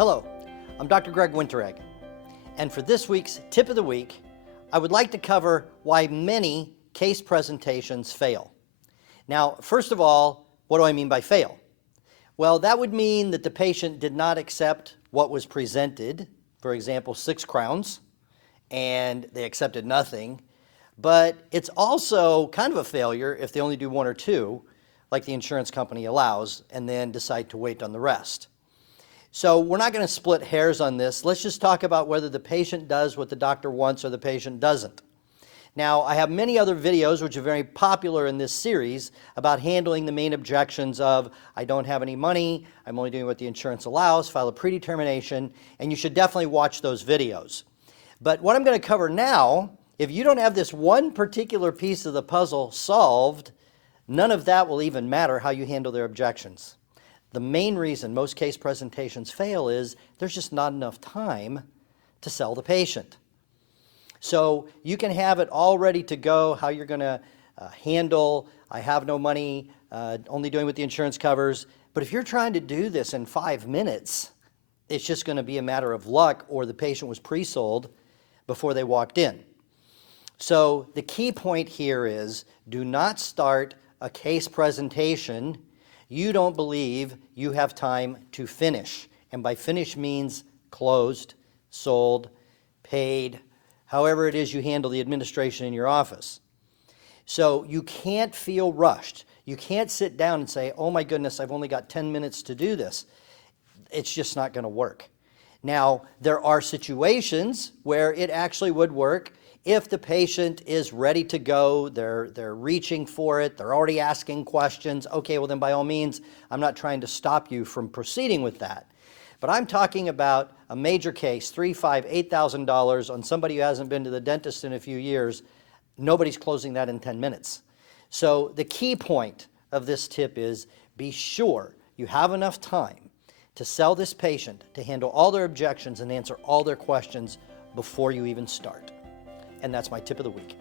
Hello, I'm Dr. Greg Winteregg, and for this week's Tip of the Week, I would like to cover why many case presentations fail. Now, first of all, what do I mean by fail? Well, that would mean that the patient did not accept what was presented, for example, 6 crowns, and they accepted nothing. But it's also kind of a failure if they only do 1 or 2, like the insurance company allows, and then decide to wait on the rest. So we're not going to split hairs on this. Let's just talk about whether the patient does what the doctor wants or the patient doesn't. Now, I have many other videos which are very popular in this series about handling the main objections of, I don't have any money, I'm only doing what the insurance allows, file a predetermination, and you should definitely watch those videos. But what I'm going to cover now, if you don't have this one particular piece of the puzzle solved, none of that will even matter how you handle their objections. The main reason most case presentations fail is there's just not enough time to sell the patient. So you can have it all ready to go, how you're going to handle, I have no money, only doing what the insurance covers. But if you're trying to do this in 5 minutes, it's just going to be a matter of luck or the patient was pre-sold before they walked in. So the key point here is do not start a case presentation you don't believe you have time to finish. And by finish means closed, sold, paid, however it is you handle the administration in your office. So you can't feel rushed. You can't sit down and say, oh my goodness, I've only got 10 minutes to do this. It's just not going to work. Now, there are situations where it actually would work if the patient is ready to go, they're reaching for it, they're already asking questions. Okay, well then by all means, I'm not trying to stop you from proceeding with that. But I'm talking about a major case, $3,000, $5,000, $8,000 on somebody who hasn't been to the dentist in a few years. Nobody's closing that in 10 minutes. So the key point of this tip is be sure you have enough time to sell this patient, to handle all their objections and answer all their questions before you even start. And that's my tip of the week.